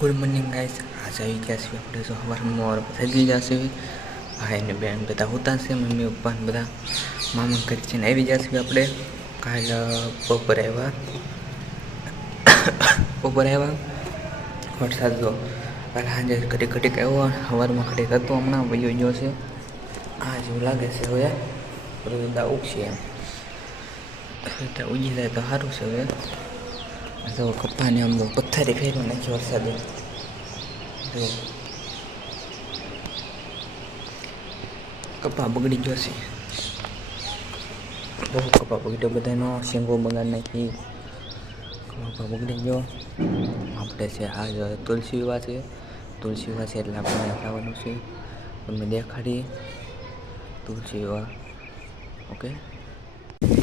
Good morning guys, आज આવી ગયા છીએ આપણે જો સવારમાં થઈ જશે ભાઈ ને બેન બધા હોતા છે, મમ્મી પપ્પા ને બધા મામા કરી છે ને આવી ગયા છીએ આપણે કાલ બપોરે આવ્યા વરસાદ જો કાલ સાંજે ઘડીક ઘડીક આવ્યો, સવારમાં ઘડીક હતો, હમણાં વયો ગયો છે. આ જેવું લાગે છે હવે બધા ઉગશે એમ ઉગી જાય તો સારું છે. હવે તો કપ્પાને આમ પથ્થરે ફેરવી નાખ્યો વરસાદે. જો કપા બગડી ગયો છે, બહુ કપા બગડ્યો, બધાનો શેંગો બગાડી નાખી, કપા બગડી ગયો. આપણે છે આ તુલસી વિવાહ છે, તુલસી વિવાહ છે એટલે આપણે જવાનું છે, તમને દેખાડી Tulsi Vivah. Okay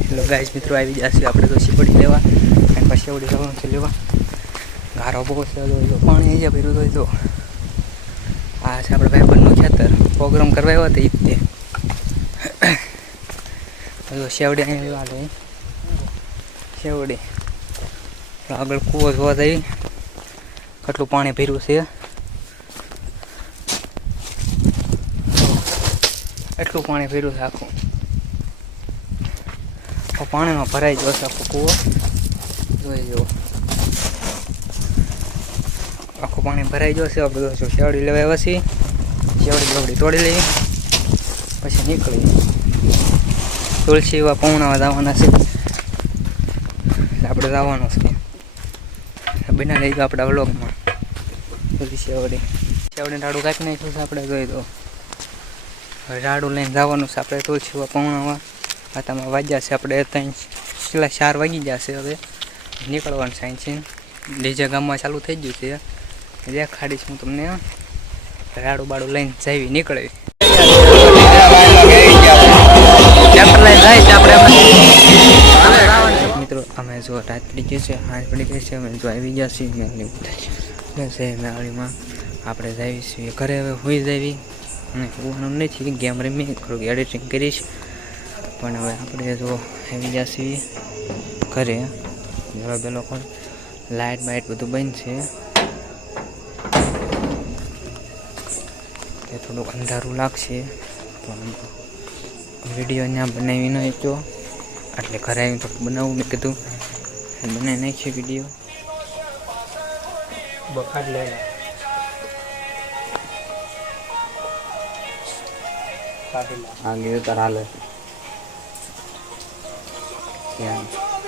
hello guys, મિત્રો આવી જશે આપણે તો શીપડી લેવા અને પછી આવડી જવાનું છે લેવા. ગારો બહુ છે, પાણી આવી જાય ભર્યું તો જો આ છે આપણે ભાઈ બંધનું ખેતર, પ્રોગ્રામ કરવા આવ્યા હતા એ રીતે શેવડી અહીં હાલે શેવડી આગળ કૂવો જોવા જઈ કેટલું પાણી ભર્યું છે, એટલું પાણી ભર્યું છે આખું, પાણીમાં ભરાઈ ગયો છે આખો કૂવો જોઈ જુઓ, આખું પાણી ભરાઈ ગયો છે. આપણે જો શેવડી લેવા આવ્યા છીએ, શેવડી તોડી લઈએ પછી નીકળીએ. તુલસી એવા પૌણાવા જવાના છે એટલે આપણે જવાનું છે, બના લઈ ગયો આપણા વ્લોગમાં. બધી શેવડી રાડું કાપી નાખ્યું છે આપણે જોઈ દો, રાડું લઈને જવાનું છે આપણે તુલસી એવા પૌણાવા. આતામાં વાગ્યા છે આપણે 4 વાગી ગયા છે, હવે નીકળવાનું સાયન્સ છે. ડીજે ગામમાં ચાલુ થઈ ગયું છે, દેખાડીશ હું તમને. રાડું બાડું લઈને જાવી નીકળવી મિત્રો. અમે જો રાત પડી ગઈ છે, હાથ પડી ગઈ છે, અમે જો આવી ગયા છીએ મેળીમાં. આપણે જાવી છીએ ઘરે, હવે હોઈ જાવી અને હોવાનું નથી, ગેમ રમી થોડુંક એડિટિંગ કરીશ. પણ હવે આપણે જો આવી ગયા છીએ ઘરે, જવા બે લોકો લાઇટ બાઇટ બધું બંધ છે, તે થોડુંક અંધારું લાગશે પણ વિડીયો ત્યાં બનાવી ન હતો એટલે ઘરે આવીને થોડુંક બનાવું, મેં કીધું બનાવી નાખીએ વિડીયો. બખાડ લે આ લીધું તાર હાલે ત્યાં